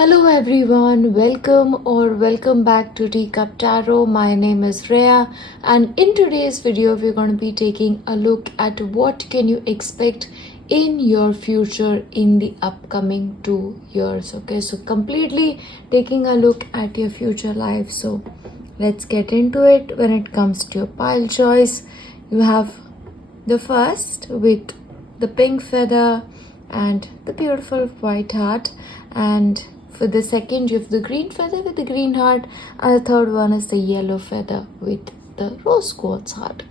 Hello everyone, welcome back to Teacup Tarot. My name is Reya, and in today's video we're going to be taking a look at what can you expect in your future in the upcoming 2 years. Okay, so completely taking a look at your future life. So let's get into it. When it comes to your pile choice, you have the first with the pink feather and the beautiful white heart, and for the second you have the green feather with the green heart, and the third one is the yellow feather with the rose quartz heart.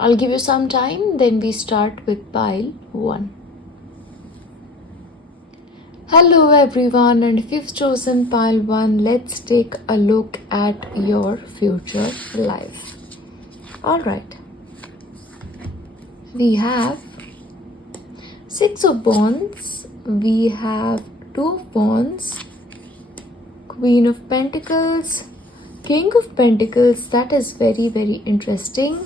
I'll give you some time, then we start with pile 1. Hello everyone, and if you've chosen pile 1, let's take a look at your future life. Alright, we have 6 of Wands, we have 2 of Wands, Queen of Pentacles, King of Pentacles. That is very interesting.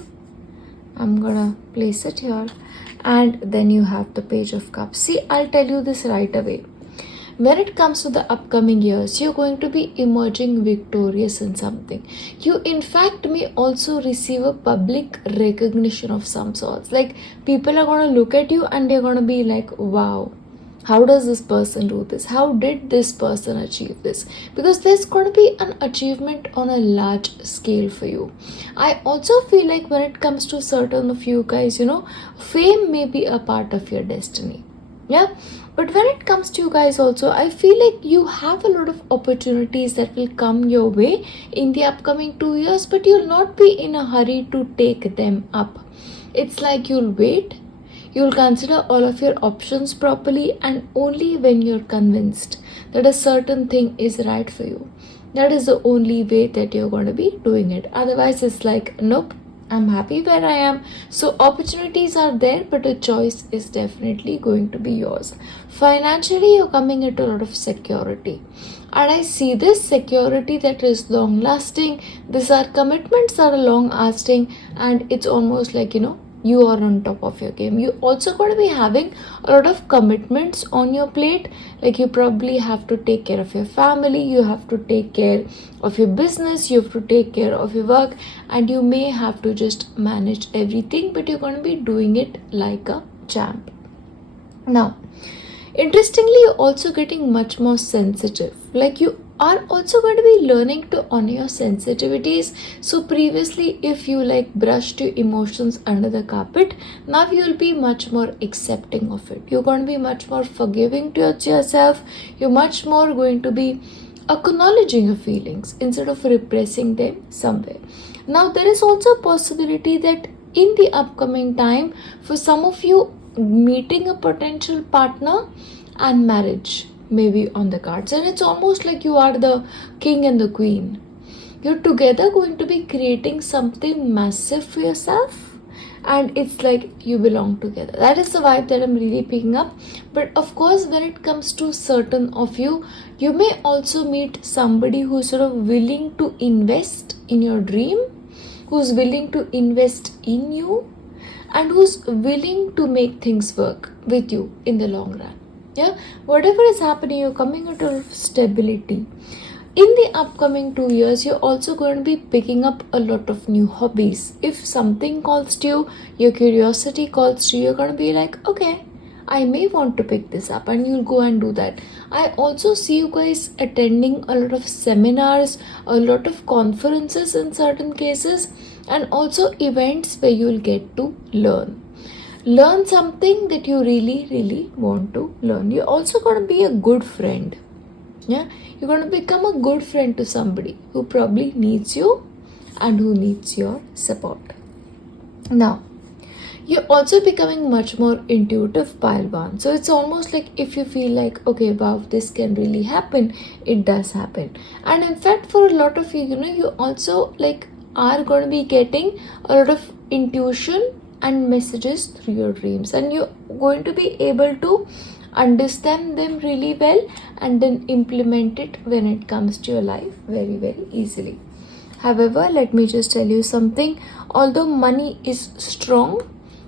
I'm gonna place it here. And then you have the Page of Cups. See, I'll tell you this right away. When it comes to the upcoming years, you're going to be emerging victorious in something. You in fact may also receive a public recognition of some sorts. Like, people are going to look at you and they're going to be like, wow, how does this person do this? How did this person achieve this? Because there's going to be an achievement on a large scale for you. I also feel like when it comes to certain of you guys, fame may be a part of your destiny. Yeah, but when it comes to you guys also, I feel like you have a lot of opportunities that will come your way in the upcoming 2 years, but you'll not be in a hurry to take them up. It's like you'll wait, you'll consider all of your options properly, and only when you're convinced that a certain thing is right for you, that is the only way that you're going to be doing it. Otherwise, it's like, nope, I'm happy where I am. So opportunities are there, but a choice is definitely going to be yours. Financially, you're coming into a lot of security. And I see this security that is long lasting. These are commitments that are long lasting, and it's almost like, you are on top of your game. You also got to be having a lot of commitments on your plate. Like, you probably have to take care of your family, you have to take care of your business, you have to take care of your work, and you may have to just manage everything, but you're going to be doing it like a champ. Now, interestingly, you're also getting much more sensitive. Like, you are also going to be learning to honor your sensitivities. So previously, if you brushed your emotions under the carpet, now you'll be much more accepting of it. You're going to be much more forgiving towards yourself. You're much more going to be acknowledging your feelings instead of repressing them somewhere. Now, there is also a possibility that in the upcoming time, for some of you, meeting a potential partner and marriage may be on the cards, and it's almost like you are the king and the queen. You're together going to be creating something massive for yourself, and it's like you belong together. That is the vibe that I'm really picking up. But of course, when it comes to certain of you, you may also meet somebody who's sort of willing to invest in your dream, who's willing to invest in you, and who's willing to make things work with you in the long run. Yeah, whatever is happening, you're coming into stability. In the upcoming 2 years, you're also going to be picking up a lot of new hobbies. If something calls to you, your curiosity calls to you, you're going to be like, okay, I may want to pick this up, and you'll go and do that. I also see you guys attending a lot of seminars, a lot of conferences in certain cases, and also events where you'll get to learn something that you really want to learn. You're also going to be a good friend. Yeah, you're going to become a good friend to somebody who probably needs you and who needs your support. Now, you're also becoming much more intuitive, pile 1. So it's almost like if you feel like, okay, wow, this can really happen, it does happen. And in fact, for a lot of you, you also are going to be getting a lot of intuition and messages through your dreams, and you're going to be able to understand them really well and then implement it when it comes to your life very easily. However, let me just tell you something. Although money is strong,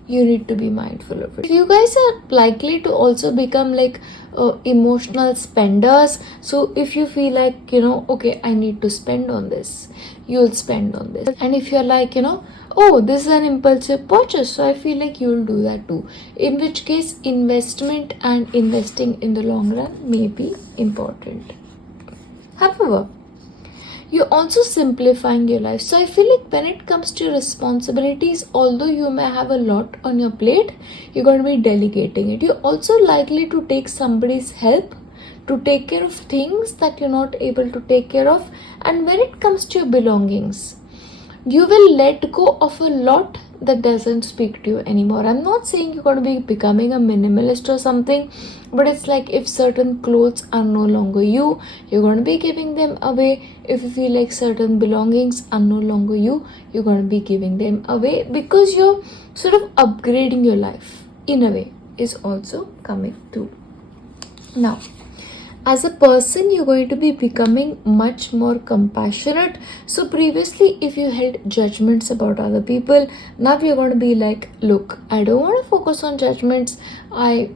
you need to be mindful of it. You guys are likely to also become like emotional spenders. So if you feel like, okay, I need to spend on this, you'll spend on this. And if you're like, oh, this is an impulsive purchase, so I feel like you'll do that too. In which case, investment and investing in the long run may be important. However, you're also simplifying your life. So I feel like when it comes to responsibilities, although you may have a lot on your plate, you're going to be delegating it. You're also likely to take somebody's help to take care of things that you're not able to take care of. And when it comes to your belongings, you will let go of a lot that doesn't speak to you anymore. I'm not saying you're going to be becoming a minimalist or something, but it's like if certain clothes are no longer you, you're going to be giving them away. If you feel like certain belongings are no longer you, you're going to be giving them away, because you're sort of upgrading your life in a way is also coming through. Now, as a person, you're going to be becoming much more compassionate. So previously, if you held judgments about other people, now you're going to be like, look, I don't want to focus on judgments. I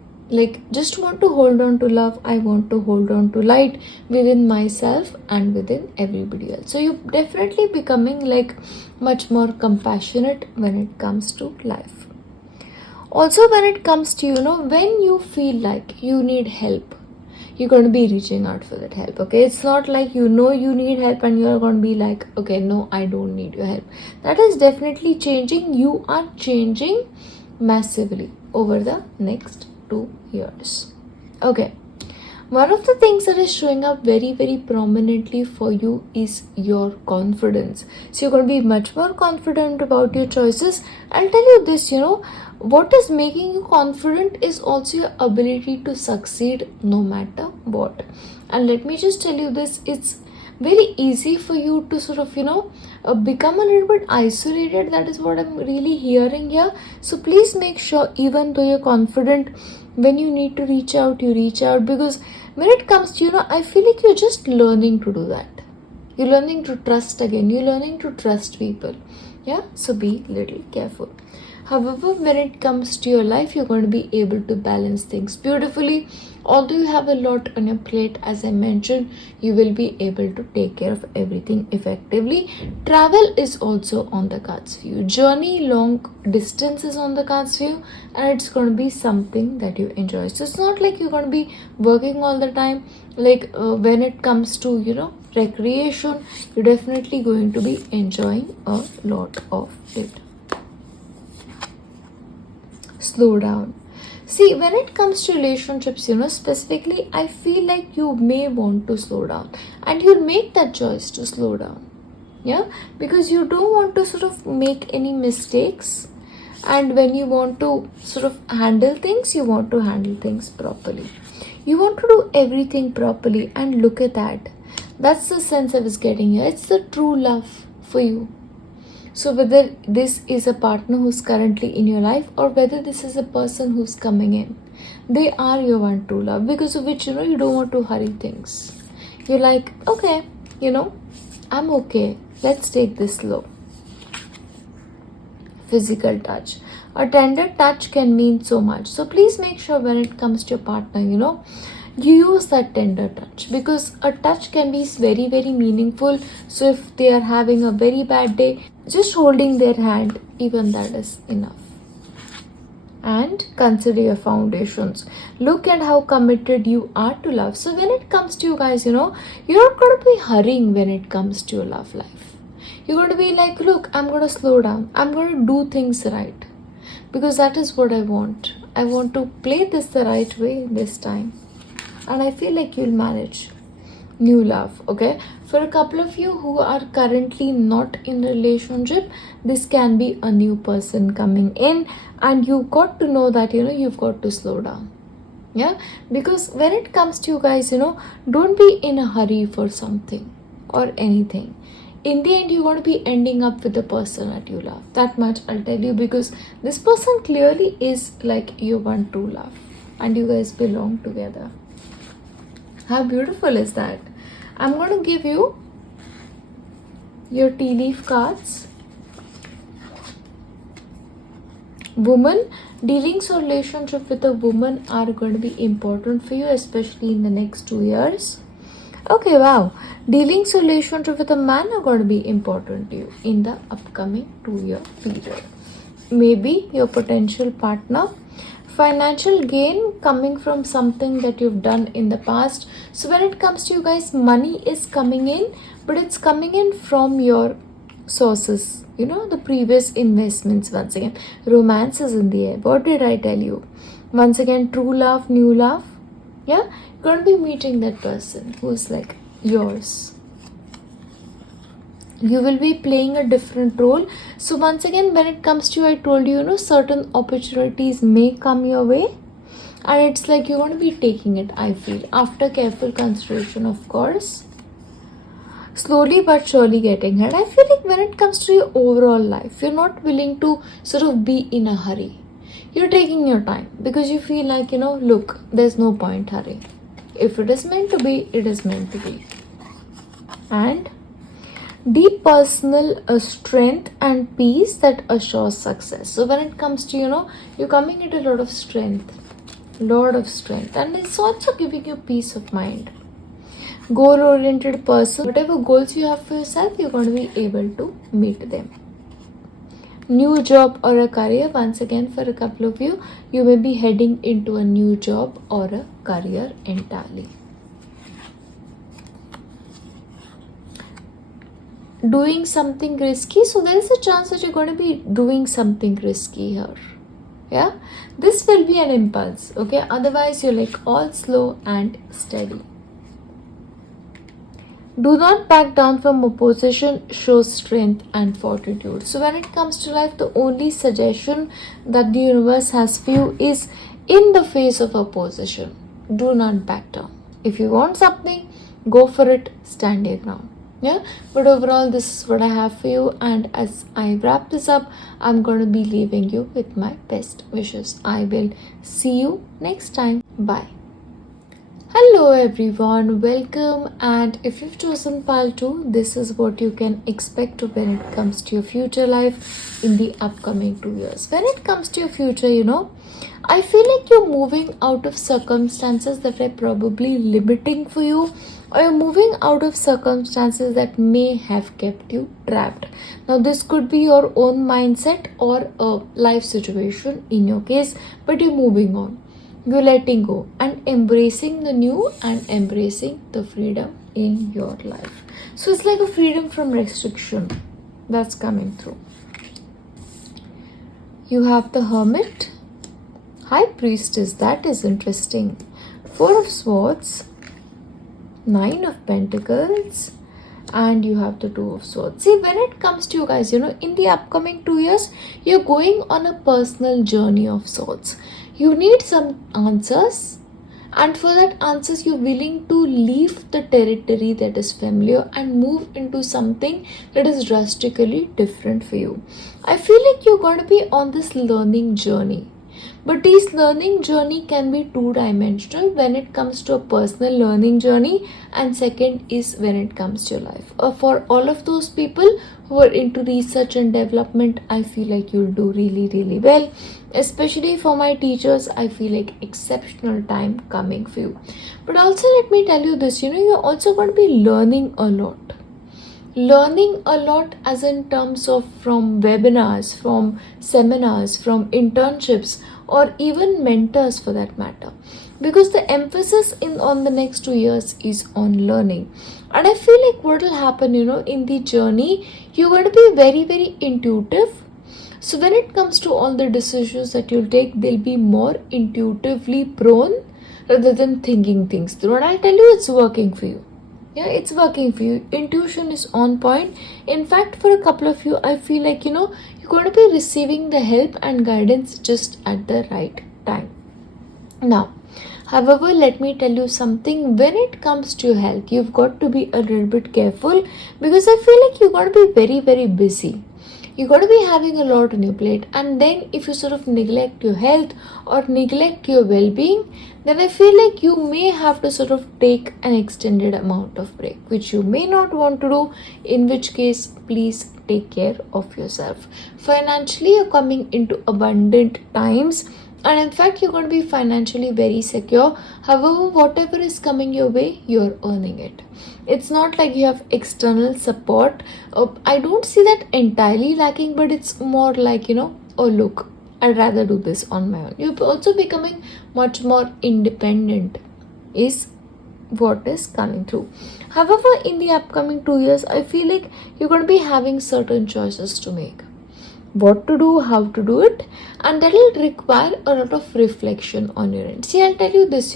just want to hold on to love. I want to hold on to light within myself and within everybody else. So you're definitely becoming like much more compassionate when it comes to life. Also, when it comes to, when you feel like you need help, you're going to be reaching out for that help. Okay, it's not like you need help and you're going to be like, okay, no, I don't need your help. That is definitely changing. You are changing massively over the next 2 years. Okay, one of the things that is showing up very, very prominently for you is your confidence. So you're going to be much more confident about your choices. I'll tell you this, what is making you confident is also your ability to succeed no matter what. And let me just tell you this, it's very easy for you to sort of, become a little bit isolated. That is what I'm really hearing here. So please make sure, even though you're confident, when you need to reach out, you reach out. Because when it comes to, I feel like you're just learning to do that. You're learning to trust again. You're learning to trust people. Yeah, so be little careful. However, when it comes to your life, you're going to be able to balance things beautifully. Although you have a lot on your plate, as I mentioned, you will be able to take care of everything effectively. Travel is also on the cards for you. Journey, long distance is on the cards for you, and it's going to be something that you enjoy. So it's not like you're going to be working all the time. When it comes to, recreation, you're definitely going to be enjoying a lot of it. Slow down. See, when it comes to relationships, specifically, I feel like you may want to slow down, and you'll make that choice to slow down. Yeah, because you don't want to sort of make any mistakes, and when you want to sort of handle things, you want to handle things properly. You want to do everything properly, and look at that. That's the sense I was getting here. It's the true love for you. So whether this is a partner who's currently in your life, or whether this is a person who's coming in, they are your one true love, because of which, you don't want to hurry things. You're like, okay, I'm okay. Let's take this slow. Physical touch. A tender touch can mean so much. So please make sure when it comes to your partner, you use that tender touch, because a touch can be very, very meaningful. So if they are having a very bad day, just holding their hand, even that is enough. And consider your foundations. Look at how committed you are to love. So when it comes to you guys, you're not going to be hurrying when it comes to your love life. You're going to be like, look, I'm going to slow down. I'm going to do things right, because that is what I want. I want to play this the right way this time. And I feel like you'll manage. New love, okay? For a couple of you who are currently not in a relationship, this can be a new person coming in, and you got to know that, you've got to slow down. Yeah? Because when it comes to you guys, don't be in a hurry for something or anything. In the end, you're going to be ending up with the person that you love. That much I'll tell you, because this person clearly is like your one true love, and you guys belong together. How beautiful is that? I'm going to give you your tea leaf cards. Woman, dealings or relationship with a woman are going to be important for you, especially in the next 2 years. Okay, wow. Dealings or relationship with a man are going to be important to you in the upcoming 2-year period. Maybe your potential partner. Financial gain coming from something that you've done in the past. So when it comes to you guys, money is coming in, but it's coming in from your sources, the previous investments. Once again, romance is in the air. What did I tell you? Once again, true love, new love. Yeah, you're going to be meeting that person who's like yours. You will be playing a different role. So once again, when it comes to you, I told you, certain opportunities may come your way, and it's like you're going to be taking it, I feel, after careful consideration, of course. Slowly but surely getting ahead. I feel like when it comes to your overall life, you're not willing to sort of be in a hurry. You're taking your time because you feel like, look, there's no point hurrying. If it is meant to be, it is meant to be. And deep personal strength and peace that assures success. So when it comes to, you're coming into a lot of strength. And it's also giving you peace of mind. Goal-oriented person, whatever goals you have for yourself, you're going to be able to meet them. New job or a career, once again, for a couple of you, you may be heading into a new job or a career entirely. Doing something risky, so there is a chance that you're going to be doing something risky here. Yeah, this will be an impulse, okay? Otherwise, you're like all slow and steady. Do not back down from opposition, show strength and fortitude. So when it comes to life, the only suggestion that the universe has for you is, in the face of opposition, do not back down. If you want something, go for it, stand your ground. Yeah, but overall, this is what I have for you, and as I wrap this up, I'm going to be leaving you with my best wishes. I will see you next time. Bye. Hello everyone, welcome, and if you've chosen pile 2, this is what you can expect when it comes to your future life in the upcoming 2 years. When it comes to your future, I feel like you're moving out of circumstances that are probably limiting for you, or you're moving out of circumstances that may have kept you trapped. Now this could be your own mindset or a life situation in your case, but you're moving on. You're letting go and embracing the new and embracing the freedom in your life. So it's like a freedom from restriction that's coming through. You have the Hermit, High Priestess, that is interesting. 4 of Swords, 9 of Pentacles, and you have the 2 of Swords. See, when it comes to you guys, in the upcoming 2 years, you're going on a personal journey of sorts. You need some answers, and for that answers, you're willing to leave the territory that is familiar and move into something that is drastically different for you. I feel like you're going to be on this learning journey. But this learning journey can be 2-dimensional when it comes to a personal learning journey, and second is when it comes to your life. For all of those people who are into research and development, I feel like you'll do really, really well. Especially for my teachers, I feel like exceptional time coming for you. But also let me tell you this, you're also going to be learning a lot. Learning a lot as in terms of from webinars, from seminars, from internships, or even mentors for that matter. Because the emphasis on the next 2 years is on learning. And I feel like what will happen, in the journey, you're going to be very, very intuitive. So when it comes to all the decisions that you'll take, they'll be more intuitively prone rather than thinking things through. And I tell you, it's working for you. Yeah, it's working for you. Intuition is on point. In fact, for a couple of you, I feel like, you're going to be receiving the help and guidance just at the right time. Now, however, let me tell you something. When it comes to your health, you've got to be a little bit careful because I feel like you're going to be very, very busy. You got to be having a lot on your plate. And then if you sort of neglect your health or neglect your well-being, then I feel like you may have to sort of take an extended amount of break, which you may not want to do, in which case please take care of yourself. Financially, you're coming into abundant times, and in fact you're going to be financially very secure. However, whatever is coming your way, you're earning it. It's not like you have external support. I don't see that entirely lacking, but it's more like, oh look, I'd rather do this on my own. You're also becoming much more independent is what is coming through. However, in the upcoming 2 years, I feel like you're going to be having certain choices to make. What to do, how to do it, and that will require a lot of reflection on your end. See, I'll tell you this,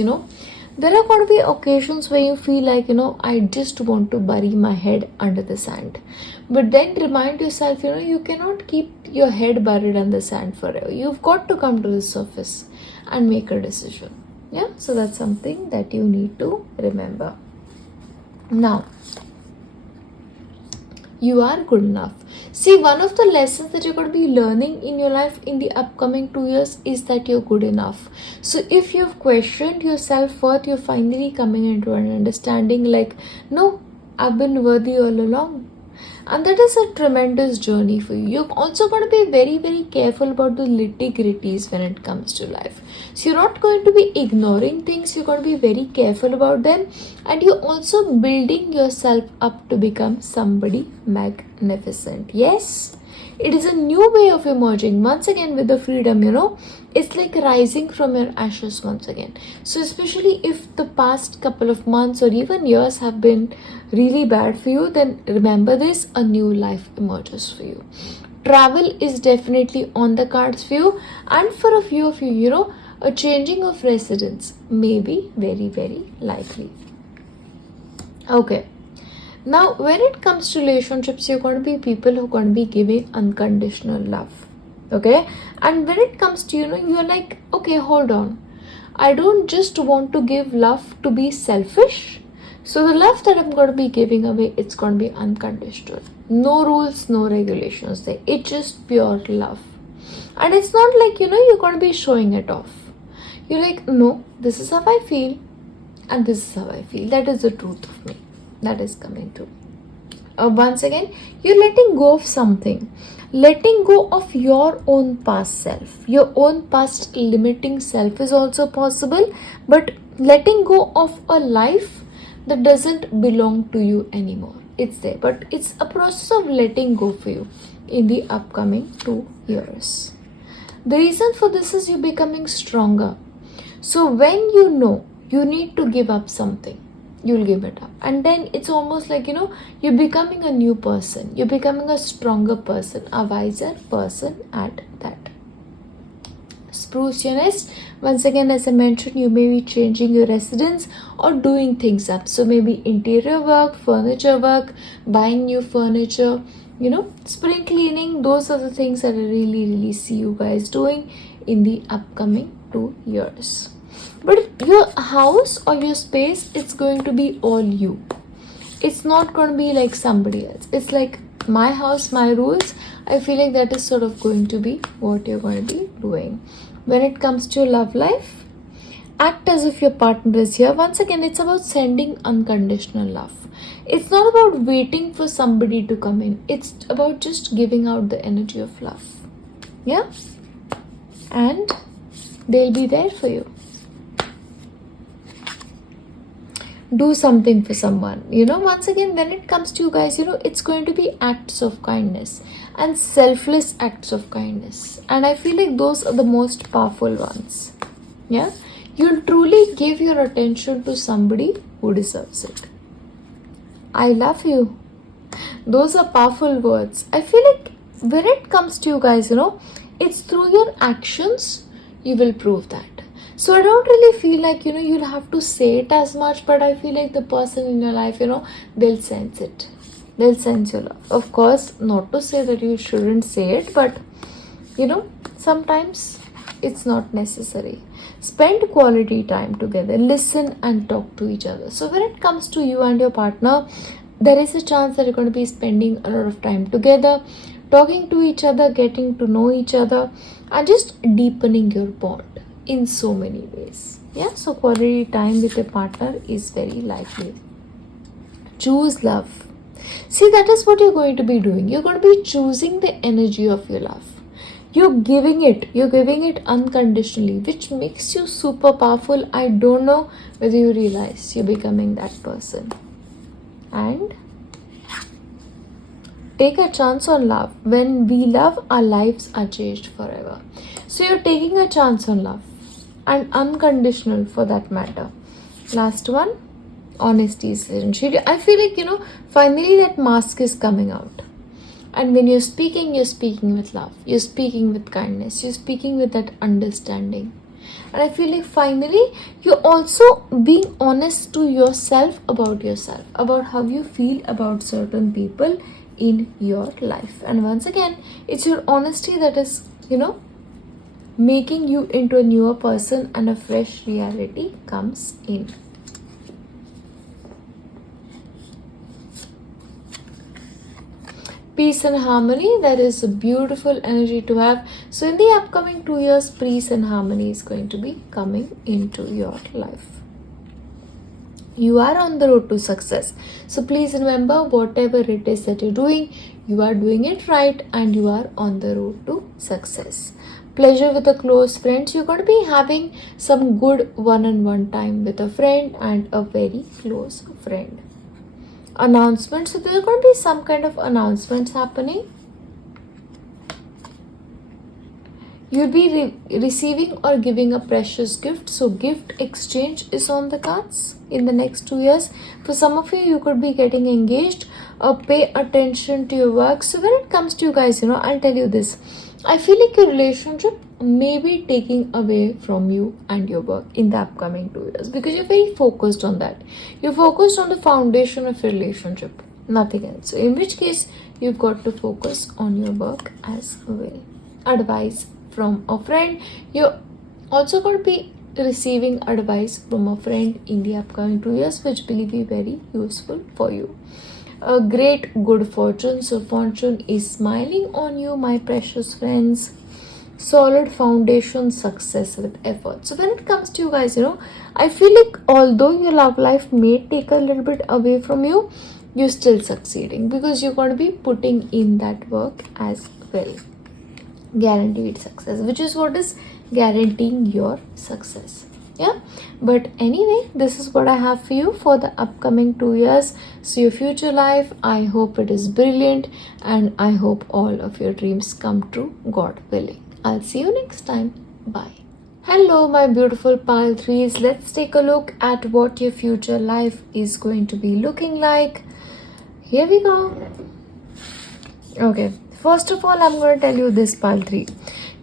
there are going to be occasions where you feel like, I just want to bury my head under the sand. But then remind yourself, you cannot keep your head buried under the sand forever. You've got to come to the surface and make a decision. Yeah, so that's something that you need to remember. Now, you are good enough. See, one of the lessons that you're going to be learning in your life in the upcoming 2 years is that you're good enough. So if you've questioned your self-worth, you're finally coming into an understanding like, no, I've been worthy all along. And that is a tremendous journey for you. You're also going to be very, very careful about the nitty-gritties when it comes to life. So you're not going to be ignoring things. You're going to be very careful about them. And you're also building yourself up to become somebody magnificent. Yes, it is a new way of emerging. Once again with the freedom, it's like rising from your ashes once again. So especially if the past couple of months or even years have been really bad for you, then remember this, a new life emerges for you. Travel is definitely on the cards for you, and for a few of you, a changing of residence may be very, very likely. Okay. Now, when it comes to relationships, you're going to be people who are going to be giving unconditional love. Okay? And when it comes to, you're like, okay, hold on. I don't just want to give love to be selfish. So the love that I'm going to be giving away, it's going to be unconditional. No rules, no regulations there. It's just pure love. And it's not like, you're going to be showing it off. You're like, no, this is how I feel. And this is how I feel. That is the truth of me. That is coming through. Once again, you're letting go of something. Letting go of your own past self. Your own past limiting self is also possible. But letting go of a life that doesn't belong to you anymore. It's there. But it's a process of letting go for you in the upcoming 2 years. The reason for this is you becoming stronger. So when you know you need to give up something, you'll give it up. And then it's almost like, you're becoming a new person. You're becoming a stronger person, a wiser person at that. Spruce your nest. Once again, as I mentioned, you may be changing your residence or doing things up. So maybe interior work, furniture work, buying new furniture, spring cleaning. Those are the things that I really, really see you guys doing in the upcoming 2 years. But your house or your space, it's going to be all you. It's not going to be like somebody else. It's like my house, my rules. I feel like that is sort of going to be what you're going to be doing. When it comes to your love life, act as if your partner is here. Once again, it's about sending unconditional love. It's not about waiting for somebody to come in. It's about just giving out the energy of love. Yeah? And they'll be there for you. Do something for someone. Once again, when it comes to you guys, it's going to be acts of kindness and selfless acts of kindness. And I feel like those are the most powerful ones. Yeah? You'll truly give your attention to somebody who deserves it. I love you. Those are powerful words. I feel like when it comes to you guys, it's through your actions you will prove that. So I don't really feel like, you'll have to say it as much, but I feel like the person in your life, they'll sense it. They'll sense your love. Of course, not to say that you shouldn't say it, but, sometimes it's not necessary. Spend quality time together. Listen and talk to each other. So when it comes to you and your partner, there is a chance that you're going to be spending a lot of time together. talking to each other, getting to know each other, and just deepening your bond in so many ways. Yeah, so quality time with a partner is very likely. Choose love. See, that is what you're going to be doing. You're going to be choosing the energy of your love. You're giving it unconditionally, which makes you super powerful. I don't know whether you realize you're becoming that person. And take a chance on love. When we love, our lives are changed forever. So you're taking a chance on love, and unconditional for that matter. Last one, honesty is essential. I feel like, finally that mask is coming out. And when you're speaking with love. You're speaking with kindness. You're speaking with that understanding. And I feel like finally you're also being honest to yourself, about how you feel about certain people in your life. And once again, it's your honesty that is, making you into a newer person, and a fresh reality comes in. Peace and harmony, that is a beautiful energy to have. So in the upcoming 2 years, peace and harmony is going to be coming into your life. You are on the road to success. So please remember, whatever it is that you're doing, you are doing it right, and you are on the road to success. Pleasure with a close friends. You're going to be having some good one-on-one time with a friend and a very close friend. Announcements. So there are going to be some kind of announcements happening. You'll be receiving or giving a precious gift. So gift exchange is on the cards in the next 2 years. For some of you could be getting engaged, or pay attention to your work. So when it comes to you guys, I'll tell you this. I feel like your relationship may be taking away from you and your work in the upcoming 2 years, because you're very focused on that. You're focused on the foundation of your relationship, nothing else. So in which case, you've got to focus on your work as well. Advice from a friend. You're also going to be receiving advice from a friend in the upcoming 2 years, which will be very useful for you. A great good fortune. So fortune is smiling on you, my precious friends. Solid foundation, success with effort. So when it comes to you guys, I feel like although your love life may take a little bit away from you, you're still succeeding, because you're going to be putting in that work as well. Guaranteed success, which is what is guaranteeing your success. Yeah, but anyway, this is what I have for you for the upcoming 2 years. So your future life, I hope it is brilliant, and I hope all of your dreams come true, God willing. I'll see you next time. Bye. Hello, my beautiful pile 3s. Let's take a look at what your future life is going to be looking like. Here we go. Okay, first of all, I'm going to tell you this, pile 3.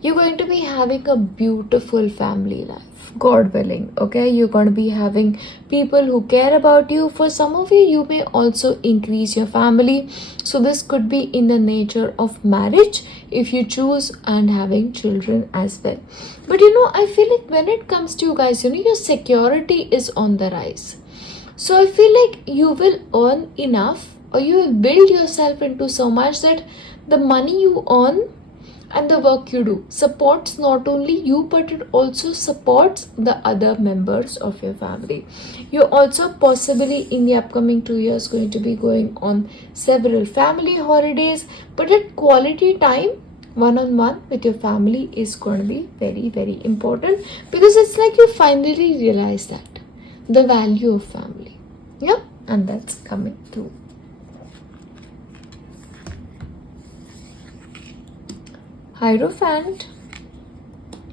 You're going to be having a beautiful family life, God willing. Okay, you're going to be having people who care about you. For some of you, you may also increase your family. So this could be in the nature of marriage if you choose, and having children as well. But I feel like when it comes to you guys, your security is on the rise. So I feel like you will earn enough, or you will build yourself into so much that the money you earn and the work you do supports not only you, but it also supports the other members of your family. You're also possibly in the upcoming 2 years going to be going on several family holidays, but that quality time one-on-one with your family is going to be very, very important, because it's like you finally realize that the value of family. Yeah, and that's coming through. Hierophant,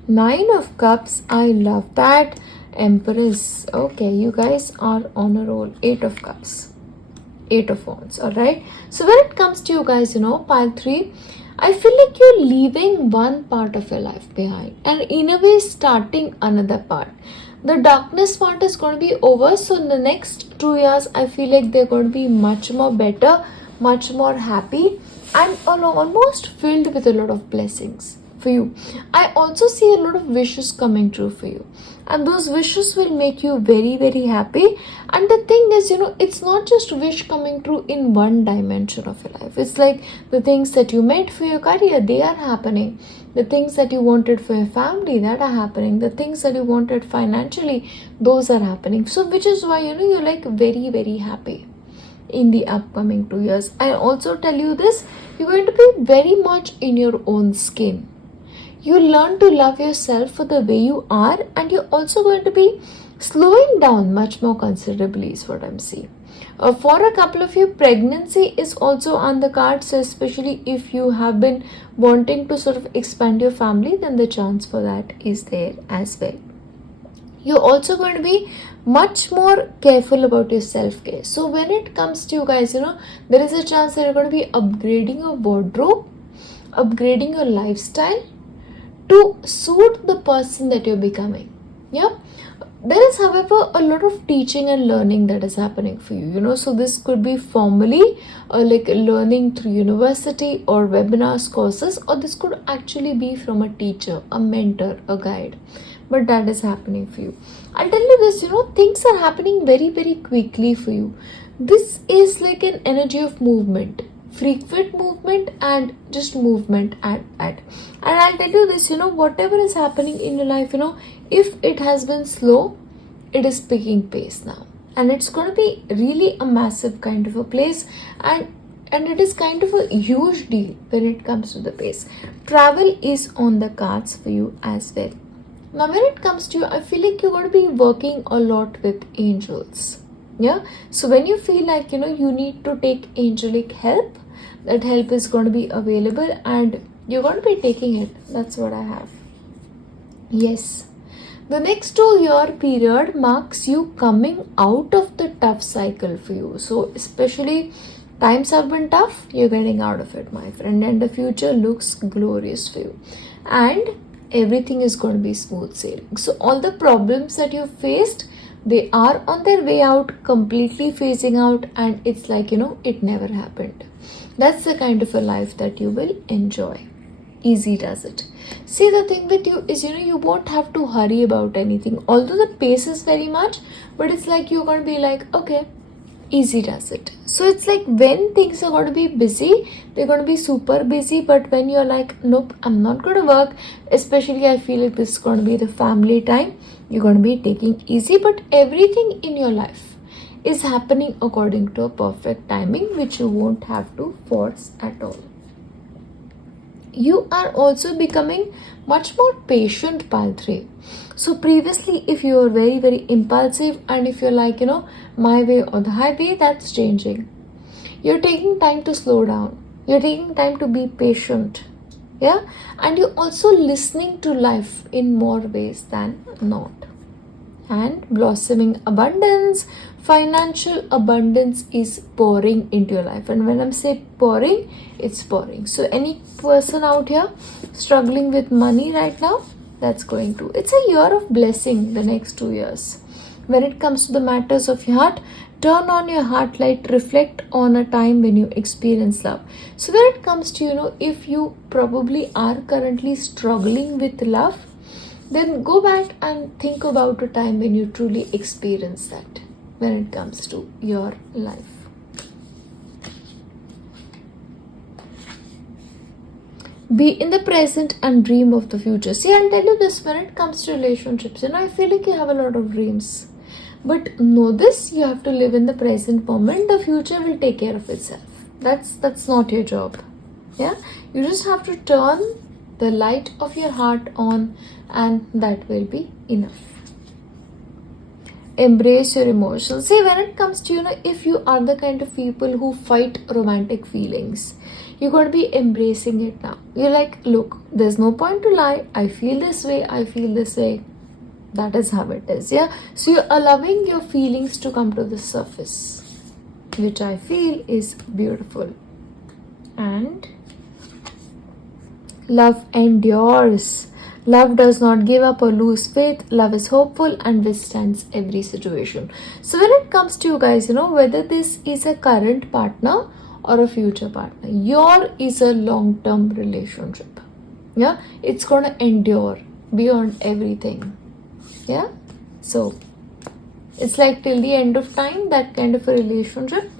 9 of Cups, I love that. Empress, okay, you guys are on a roll. 8 of Cups, 8 of Wands, alright. So when it comes to you guys, pile 3, I feel like you're leaving one part of your life behind, and in a way starting another part. The darkness part is going to be over, so in the next 2 years, I feel like they're going to be much more better, much more happy, and almost filled with a lot of blessings for you. I also see a lot of wishes coming true for you, and those wishes will make you very, very happy. And the thing is, it's not just wish coming true in one dimension of your life. It's like the things that you meant for your career, they are happening. The things that you wanted for your family, that are happening. The things that you wanted financially, those are happening. So which is why you're like very, very happy in the upcoming 2 years. I also tell you this, you're going to be very much in your own skin. You learn to love yourself for the way you are, and you're also going to be slowing down much more considerably is what I'm seeing. For a couple of you, pregnancy is also on the cards, especially if you have been wanting to sort of expand your family, then the chance for that is there as well. You're also going to be much more careful about your self-care. So when it comes to you guys, there is a chance that you're going to be upgrading your wardrobe, upgrading your lifestyle to suit the person that you're becoming. Yeah. There is, however, a lot of teaching and learning that is happening for you, so this could be formally like learning through university or webinars, courses, or this could actually be from a teacher, a mentor, a guide. But that is happening for you. I'll tell you this, things are happening very, very quickly for you. This is like an energy of movement, frequent movement, and just movement and I'll tell you this, whatever is happening in your life, if it has been slow, it is picking pace now, and it's going to be really a massive kind of a place, and it is kind of a huge deal when it comes to the pace. Travel is on the cards for you as well. Now when it comes to you, I feel like you're going to be working a lot with angels. Yeah, so when you feel like you need to take angelic help, that help is going to be available and you're going to be taking it. That's what I have. Yes, the next 2-year period marks you coming out of the tough cycle for you. So especially times have been tough, you're getting out of it, my friend, and the future looks glorious for you, and everything is going to be smooth sailing. So all the problems that you faced, they are on their way out, completely phasing out, and it's like it never happened. That's the kind of a life that you will enjoy. Easy does it. See, the thing with you is you won't have to hurry about anything, although the pace is very much, but it's like you're going to be like, okay, easy does it. So it's like when things are going to be busy, they're going to be super busy, but when you're like, nope, I'm not going to work, especially I feel like this is going to be the family time, you're going to be taking easy. But everything in your life is happening according to a perfect timing, which you won't have to force at all. You are also becoming much more patient, pile 3. So previously, if you were very, very impulsive, and if you're like, my way or the highway, that's changing. You're taking time to slow down. You're taking time to be patient. Yeah. And you're also listening to life in more ways than not. And blossoming abundance, financial abundance is pouring into your life. And when I'm saying pouring, it's pouring. So any person out here struggling with money right now, that's going to, it's a year of blessing, the next 2 years. When it comes to the matters of your heart, turn on your heart light, reflect on a time when you experience love. So when it comes to, if you probably are currently struggling with love, then go back and think about a time when you truly experience that when it comes to your life. Be in the present and dream of the future. See, I'll tell you this, when it comes to relationships, I feel like you have a lot of dreams. But know this, you have to live in the present moment. The future will take care of itself. That's not your job. Yeah? You just have to turn the light of your heart on, and that will be enough. Embrace your emotions. See, when it comes to, if you are the kind of people who fight romantic feelings, you're going to be embracing it now. You're like, look, there's no point to lie. I feel this way. I feel this way. That is how it is. Yeah. So you're allowing your feelings to come to the surface, which I feel is beautiful. And love endures. Love does not give up or lose faith. Love is hopeful and withstands every situation. So when it comes to you guys, whether this is a current partner or a future partner, your is a long-term relationship. Yeah, it's gonna endure beyond everything. Yeah, so it's like till the end of time, that kind of a relationship.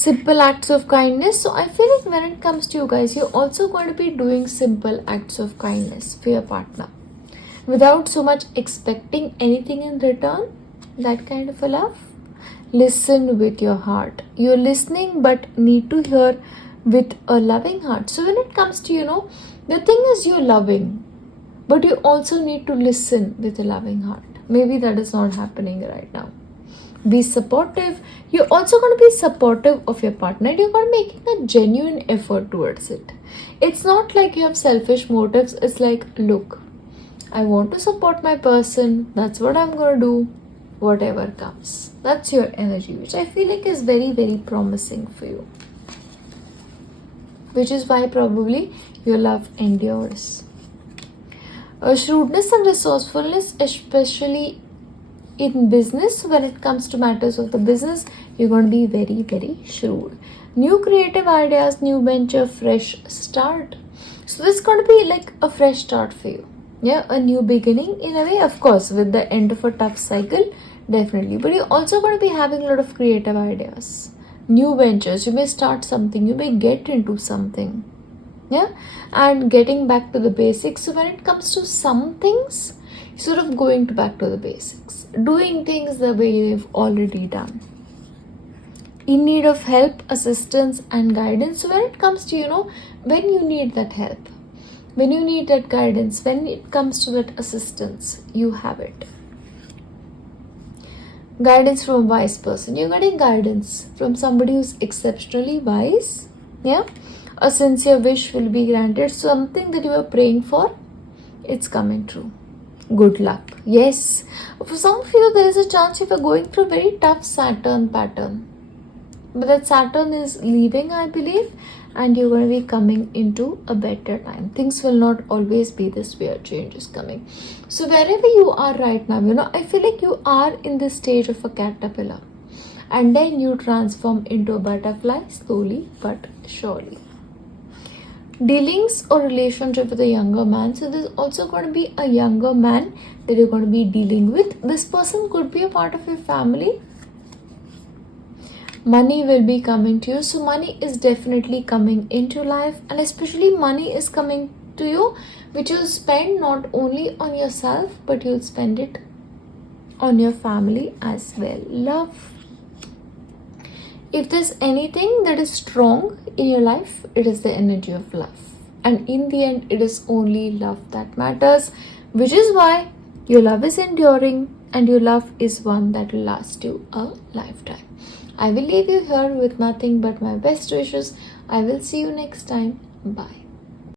Simple acts of kindness. So I feel like when it comes to you guys, you're also going to be doing simple acts of kindness for your partner without so much expecting anything in return. That kind of a love. Listen with your heart. You're listening but need to hear with a loving heart. So when it comes to, the thing is, you're loving, but you also need to listen with a loving heart. Maybe that is not happening right now. Be supportive. You're also going to be supportive of your partner. You're going to be making a genuine effort towards it. It's not like you have selfish motives. It's like, look, I want to support my person. That's what I'm going to do. Whatever comes. That's your energy, which I feel like is very, very promising for you. Which is why probably your love endures. Shrewdness and resourcefulness, especially in business. When it comes to matters of the business, you're going to be very, very shrewd. New creative ideas, new venture, fresh start. So this is going to be like a fresh start for you. Yeah, a new beginning in a way, of course, with the end of a tough cycle, definitely. But you're also going to be having a lot of creative ideas, new ventures. You may start something, you may get into something. Yeah, and getting back to the basics. So when it comes to some things, sort of going back to the basics, doing things the way you've already done. In need of help, assistance, and guidance. So when it comes to, when you need that help, when you need that guidance, when it comes to that assistance, you have it. Guidance from a wise person. You're getting guidance from somebody who's exceptionally wise. Yeah. A sincere wish will be granted. Something that you are praying for, it's coming true. Good luck. Yes. For some of you, there is a chance if you're going through a very tough Saturn pattern. But that Saturn is leaving, I believe, and you're going to be coming into a better time. Things will not always be this way. Change is coming. So wherever you are right now, I feel like you are in this stage of a caterpillar. And then you transform into a butterfly slowly but surely. Dealings or relationship with a younger man. So there's also going to be a younger man that you're going to be dealing with. This person could be a part of your family. Money will be coming to you. So money is definitely coming into life, and especially money is coming to you, which you'll spend not only on yourself, but you'll spend it on your family as well. Love. If there's anything that is strong in your life, it is the energy of love. And in the end, it is only love that matters, which is why your love is enduring and your love is one that will last you a lifetime. I will leave you here with nothing but my best wishes. I will see you next time. Bye.